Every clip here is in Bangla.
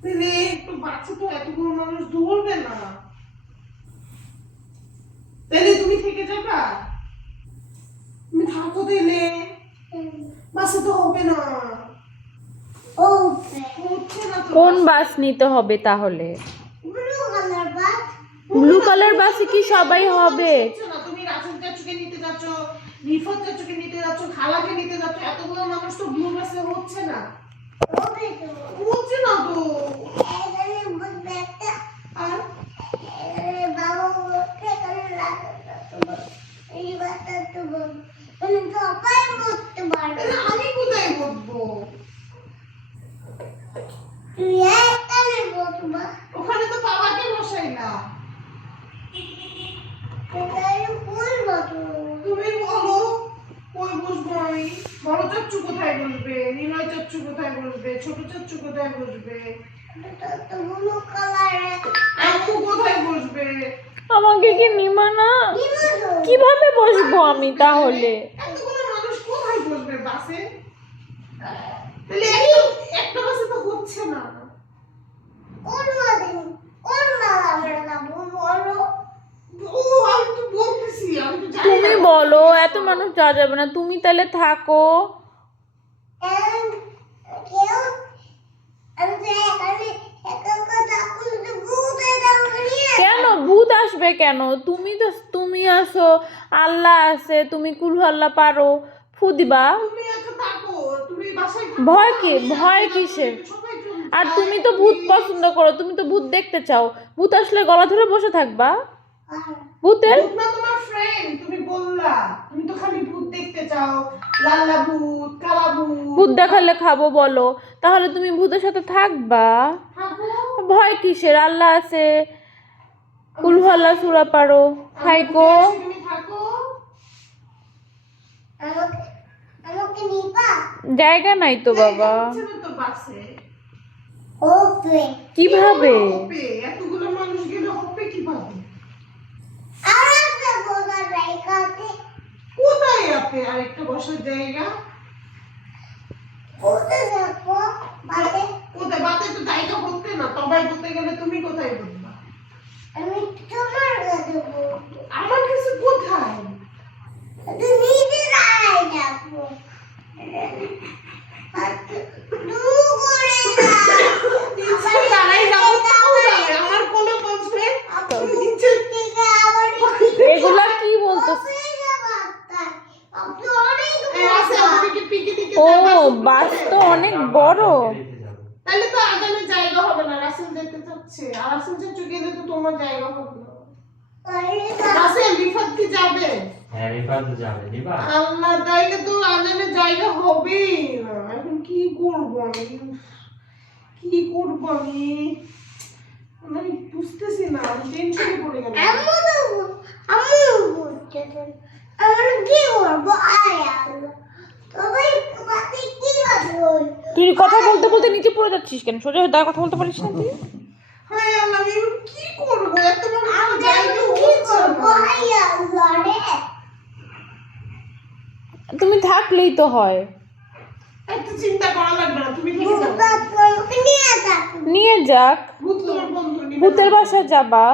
তাহলে একটু বাচ্চা তো এতগুলো মানুষ ধরবে না। তাহলে তুমি থেকে যাবা, তুমি থাকো তাহলে। বাসে তো হবে না, হচ্ছে না তো। কোন বাস নিতে হবে তাহলে? ব্লু কালার বাসে কি সবাই হবে? তুমি রাসেল চাচুকে নিতে যাচ্ছ, রিফাত চাচুকে নিতে যাচ্ছ, খালাকে নিতে যাচ্ছ, এতগুলো মানুষ তো ব্লু বাসে হচ্ছে না। হচ্ছে না তো। আর আমি কোথায় বসবো? ওখানে তো বাবাকে বসাই না। তুমি বলো কই বসবো আমি? বড় চাচ্চু কোথায় বসবে, নিলয় চাচ্চু কোথায় বসবে, ছোট চাচ্চু কোথায় বসবে, আম্মু কোথায় বসবে? আমাকে কি নিবা না? কিভাবে বসবো আমি তাহলে? এতগুলো মানুষ কোথায় বসবে বাসে? তাহলে একটা বাসে তো হচ্ছে না। ও আমি তো বলতেছি, আমি তো জানি তুমি না। বলো, এত মানুষ যাওয়া যাবে না, তুমি তাহলে থাকো। কেন ভূত আসবে কেন? তুমি আসো, আল্লাহ আছে, তুমি কুলহু আল্লাহ পারো, ফু দিবা। তুমি একা থাকো, তুমি বাসায় থাকো। ভয় কি? ভয় কিসের? সবাই চলে আর যায়, তুমি তো ভূত please। পছন্দ করো, তুমি তো ভূত দেখতে চাও। ভূত আসলে গলা ধরে বসে থাকবা? ভূতের ভূত না তোমার ফ্রেন্ড, তুমি বললা তুমি তো খালি ভূত দেখতে চাও, লাল্লা ভূত, কালা ভূত। ভূত দেখালে খাবো বলো, তাহলে তুমি ভূতের সাথে থাকবা? থাকো। ভয় কিসের? আল্লাহ আছে, কুলহু আল্লাহ সূরা পারো, থাইকো। তুমি থাকো। জায়গা নাই তো বাবা। হচ্ছে না তো বাসে। কিভাবে? হবে এতগুলো মানুষ গেলে হবে কিভাবে? কোথায় আপনি আরেকটা বসার জায়গা? কোথায় বাতে তো জায়গা হচ্ছে না, সবাই বলতে গেলে তুমি কোথায় বসবা? আমার কাছে কোথায়? নিচে দাঁড়াই যাবো, তাও যাবে, আমার কোলে বসবে, নিচে। এগুলা কি বলতেছ? তুমি কি পিকে দিকে ও যাবা? বাস তো অনেক বড়। তাহলে তো আগামী জায়গা হবে না, রাসেল যেতে চাচ্ছে, আর রাসেল চাচু গেলে তো তোমার জায়গা হবে না। রাসেল রিফাত কি যাবে? হ্যাঁ রিফাত যাবে, দিবা? আল্লাহ, তাইলে তো আগামী জায়গা হবেই না। এখন কি করব আমি? কি করব আমি? আমি বুঝতেছি না, আমি টেনশনে পড়ে গেলাম। তুই কথা বলতে বলতে নিচে পড়ে যাচ্ছিস কেন? সোজা হয়ে দাঁড়া, কথা বলতে পারিস না তুই? হায় আল্লাহ, আমি এখন কি করব? এত বড় জায়গা হচ্ছে না। তুমি থাকলেই তো হয়। এত চিন্তা করা লাগবে না, তুমি থেকে যাও। নিয়ে যাক, ভূত তোমার বন্ধু, নিবে ভূতের না। বাসায় যাবা?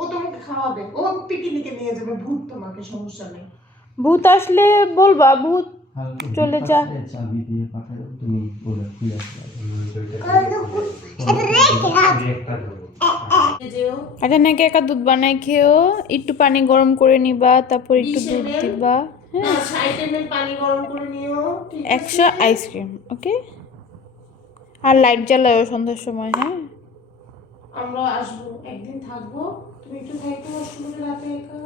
ও তোমাকে খাওয়াবে, ও পিকনিকে নিয়ে যাবে, ভূত তোমাকে, সমস্যা নেই। ভূত আসলে বলবা ভূত চলে যা। চাবি দিয়ে পাঠাবো, তুমি বলে খুলে আচ্ছা, নাকি একা দুধ বানাই খেও, একটু পানি গরম করে নিবা, তারপর একটু দুধ দিবা। হ্যাঁ, 60 ml পানি গরম করে নিও, ঠিক আছে? 100 আইসক্রিম, ওকে? আর লাইট জ্বালায়ও সন্ধ্যার সময়, হ্যাঁ? আমরা আসবো, একদিন থাকবো, তুমি একটু থাকতে বসবে রাতে একা।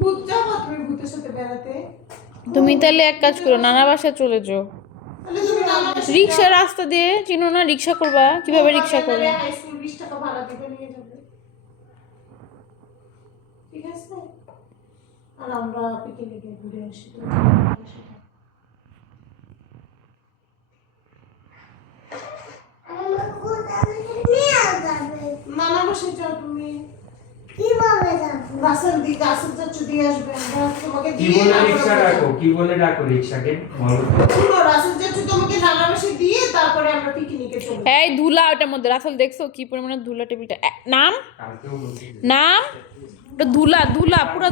ভূত যাবো, তুমি ভূতের সাথে বেড়াতে? তুমি তাহলে এক কাজ করো, নানা বাসায় চলে যাও। তাহলে তুমি নানা বাসায় রিক্সা যাও। রাস্তা দিয়ে চিনো না? রিক্সা করবা, কিভাবে রিক্সা করবে? হাই স্কুল 20 টাকা ভাড়া দিবে, নিয়ে যাবে, ঠিক আছে? আর আমরা পিকনিকে ঘুরে আসি, তুমি নানা বাসায় যাও। নানা বাসায় যাও তুমি। রাসেল চাচু দিয়ে আসবে আমরা তোমাকে কি দিয়ে বলে তারপরে রিক্সা আমরা ডাকো যাবো। কি বলে ডাকো রিক্সাকে বলো শুনো, রাসেল চাচু তোমাকে রান্নাবাসে দিয়ে তারপরে আমরা পিকনিকে চলে যাবো। এই ধুলা ওটার মধ্যে রাসেল দেখছো কি পরিমাণে ধুলা টেবিলটা নাম কালকেও বলছি নাম ওটা ধুলা ধুলা পুরো